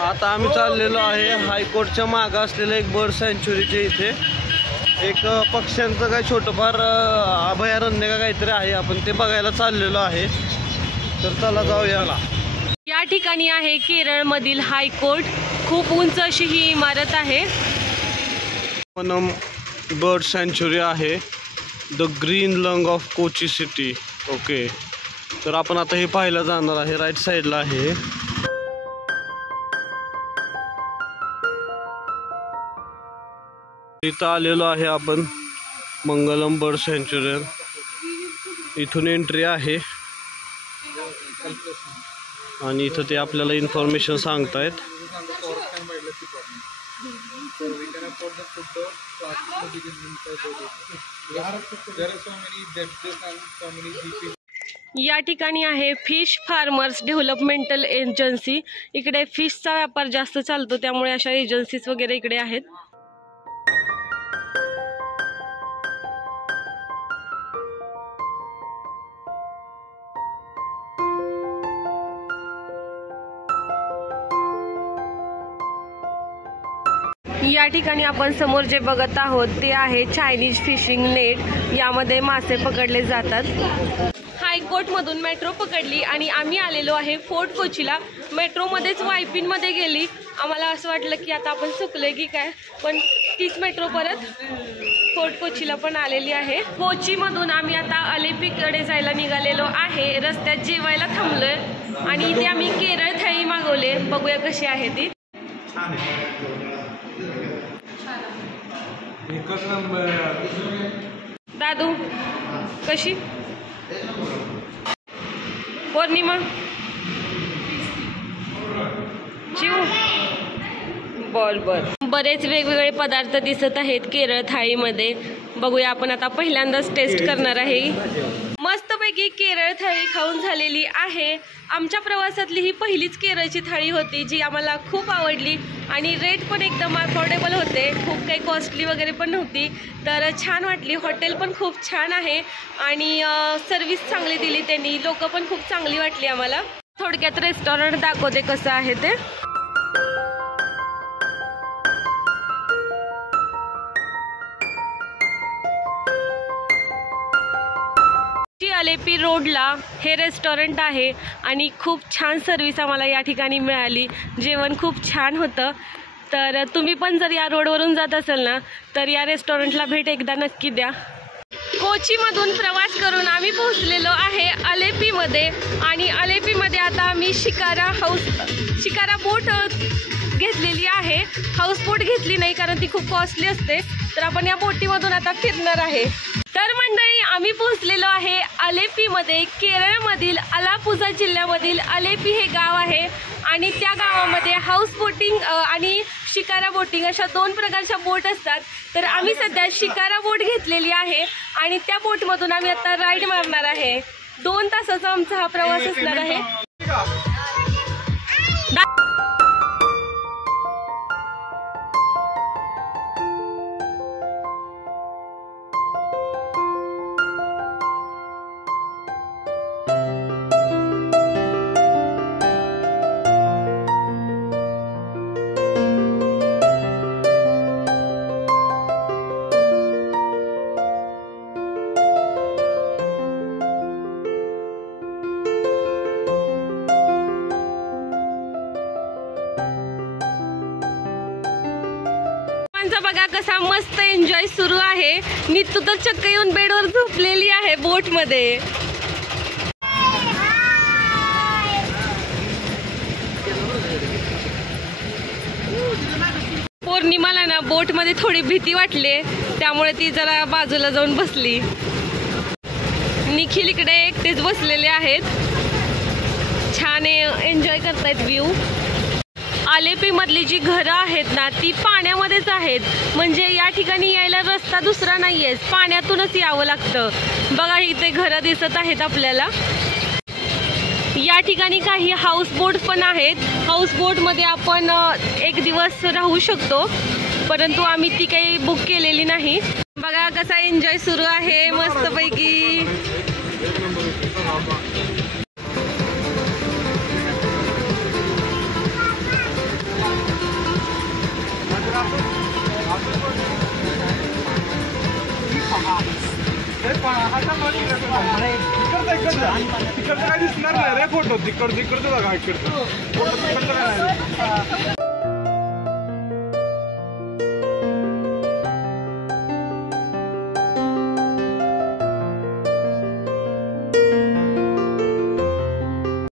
आता आम्ही चाललेलो आहे हायकोर्टच्या मागे असलेल्या एक बर्ड सँच्युरीच्या इथे एक पक्ष्यांचं काय छोटंफार अभयारण्य का काहीतरी आहे, आपण ते बघायला चाललेलो आहे. तर चला जाऊया. या ठिकाणी आहे केरळमधील हायकोर्ट. खूप उंच अशी ही इमारत आहे. मनम बर्ड सँच्युरी आहे, the green lung of Kochi city. Okay, तर आपण आता हे पाहायला जाणार आहे. राईट साईडला आहे. इथं आलेलो आहे आपण मंगलम बर्ड सँच्युरी. इथून एंट्री आहे आणि इथं ते आपल्याला इन्फॉर्मेशन सांगतायत. या ठिकाणी आहे फिश फार्मर्स डेव्हलपमेंटल एजन्सी. इकडे फिशचा व्यापार जास्त चालतो, त्यामुळे अशा एजन्सीज वगैरे इकडे आहेत. या ठिकाणी आपण समोर जे बघत आहोत ते आहे चायनीज फिशिंग नेट. यामध्ये मासे पकडले जातात. हायकोर्टमधून मेट्रो पकडली आणि आम्ही आलेलो आहे फोर्ट कोचीला. मेट्रोमध्येच वायपिनमध्ये गेली. आम्हाला असं वाटलं की आता आपण चुकलोय की काय, पण तीच मेट्रो परत फोर्ट कोचीला पण आलेली आहे. कोचीमधून आम्ही आता अलेपीकडे जायला निघालेलो आहे. रस्त्यात जेवायला थांबलोय आणि इथे आम्ही केरळ थाळी मागवले. बघूया कशी आहे ती. दादू कशी? पौर्णिमा शिव बर. बरेच वेगवेगळे पदार्थ दिसत आहेत केरळ थाळीमध्ये. बघूया, आपण आता पहिल्यांदाच टेस्ट करणार आहे. मस्तपैकी केरळ थाळी खाऊन झालेली आहे. आमच्या प्रवासातली ही पहिलीच केरळची थाळी होती जी आम्हाला खूप आवडली आणि रेट पण एकदम अफोर्डेबल होते. खूप काही कॉस्टली वगैरे पण नव्हती, तर छान वाटली. हॉटेल पण खूप छान आहे आणि सर्विस चांगली दिली त्यांनी. लोक पण खूप चांगली वाटली आम्हाला. थोडक्यात रेस्टॉरंट दाखवते कसं आहे ते. अलेपी रोडला हे रेस्टॉरंट आहे आणि खूप छान सर्विस आम्हाला या ठिकाणी मिळाली. जेवण खूप छान होतं. तर तुम्ही पण जर या रोडवरून जात असाल ना, तर या रेस्टॉरंटला भेट एकदा नक्की द्या. कोचीमधून प्रवास करून आम्ही पोहोचलेलो आहे अलेपीमध्ये आणि अलेपीमध्ये आता आम्ही शिकारा बोट घेतलेली आहे. हाऊसबोट घेतली नाही कारण ती खूप कॉस्टली असते. तर आपण या बोटीमधून आता फिरणार आहे. तर मंडळी, आम्ही पोहोचलेलो आहे अलेपीमध्ये. केरळमधील अलापुझा जिल्ह्यामधील अलेपी हे गाव आहे आणि त्या गावामध्ये हाऊस बोटिंग आणि शिकारा बोटिंग अशा 2 प्रकारच्या बोट असतात. तर आम्ही सध्या शिकारा बोट घेतलेली आहे आणि त्या बोटमधून आम्ही आता राईड मारणार आहे. 2 तासाचा आमचा हा प्रवास असणार आहे. बघा कसा मस्त एन्जॉय सुरू आहे. नीतू तर चक्क येऊन बेडवर झोपलेली आहे बोट मध्ये. पौर्णिमाला ना बोट मध्ये थोडी भीती वाटली, त्यामुळे ती जरा बाजूला जाऊन बसली. निखिल इकडे एकटेच बसलेले आहेत. छान एन्जॉय करतायत व्ह्यू. अलेपी मधली जी घरं आहेत ना ती पाण्यामध्येच आहेत. म्हणजे या ठिकाणी यायला रस्ता दुसरा नाहीये, पाण्यातूनच यावं लागतं. बघा इथे घरं दिसत आहेत आपल्याला. या ठिकाणी काही हाऊस बोट पण आहेत. हाऊस बोटमध्ये आपण 1 दिवस राहू शकतो, परंतु आम्ही ती काही बुक केलेली नाही. बघा कसा एन्जॉय सुरू आहे मस्तपैकी. काय दिसणार नाही रे फोटो तिकडचं बघा इकडचं फोटो तिकडचं काय.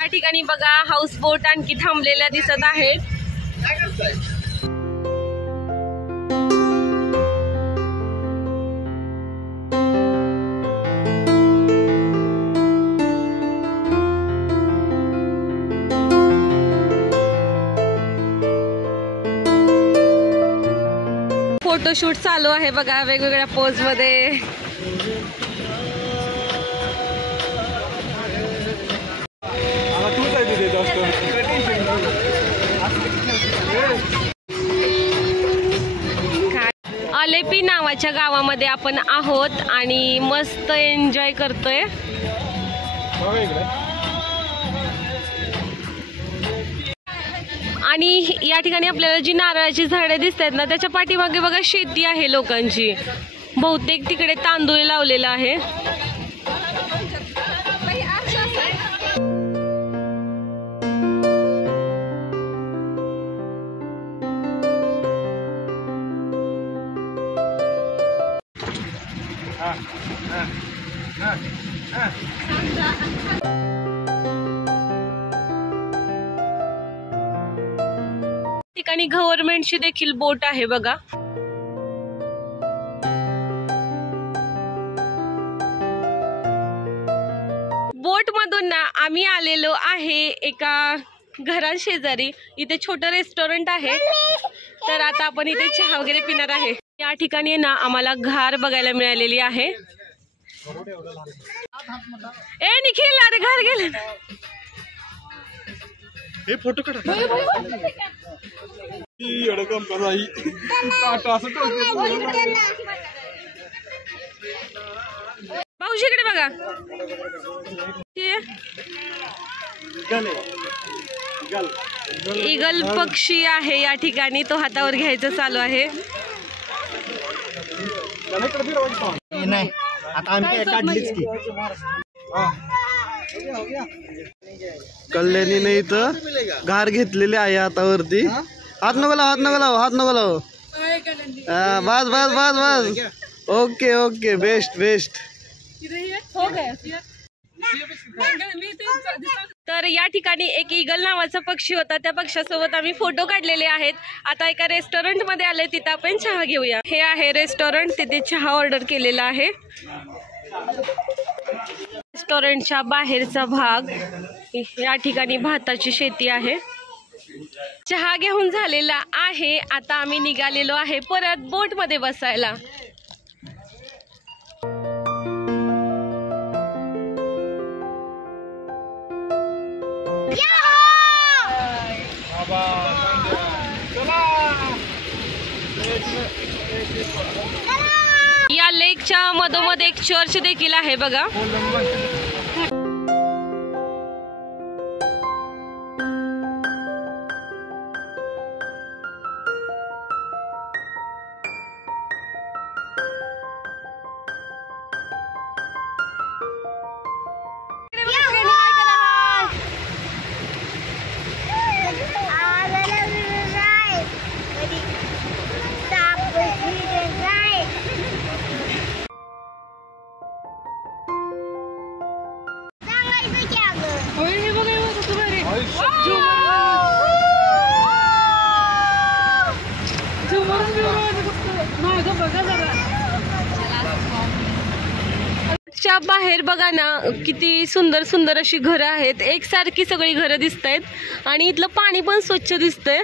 या ठिकाणी बघा हाऊस बोट आणखी थांबलेल्या दिसत आहेत. फोटोशूट चालू आहे बघा वेगवेगळ्या पोज मध्ये. आलेपी नावाच्या गावामध्ये आपण आहोत आणि मस्त एन्जॉय करतोय. आणि या ठिकाणी आपल्याला जी नारळाची झाडे दिसत आहेत ना त्याच्या पाठीमागे बघा शेती आहे लोकांची. बहुतेक तिकडे तांदूळ लावलेला आहे. ठिकाणी गव्हर्नमेंटची देखील बोट आहे बघा. बोट मधून ना आम्ही आलेलो आहे एका घरा शेजारी. इथे छोटं रेस्टॉरंट आहे. तर आता आपण इथे चहा वगैरे पिणार आहे. या ठिकाणी ना आम्हाला घार बघायला मिळालेली आहे. ए निखिल अरे घर गेले. हे फोटो काढा. भाऊजीकडे बघा. ईगल पक्षी आहे या ठिकाणी. तो हातावर घ्यायचं चालू आहे. नाही आता आम्ही काढलीच की. कल्याणीने इथं घार घेतलेली आहे हातावरती. हात नको लाव, हात नको लाव, हात नको लाव. बस बस बस बस. Okay okay best best. तर या ठिकाणी एक ईगल नावाचा पक्षी होता. त्या पक्षासोबत आम्ही फोटो काढलेले आहेत. आता एका रेस्टॉरंट मध्ये आले तिथे आपण चहा घेऊया. हे आहे रेस्टॉरंट. तिथे चहा ऑर्डर केलेला आहे. रेस्टॉरंटच्या बाहेरचा भाग. या ठिकाणी भाताची शेती आहे. चहा घेऊन झालेला आहे. आता आम्ही निघालेलो आहे परत बोट मध्ये बसायला. या लेकच्या मधोमध एक चर्च देखील आहे बघा. च्या बाहेर बघा ना किती सुंदर सुंदर अशी घरं आहेत. एकसारखी सगळी घरं दिसत आहेत आणि इथलं पाणी पण स्वच्छ दिसतंय.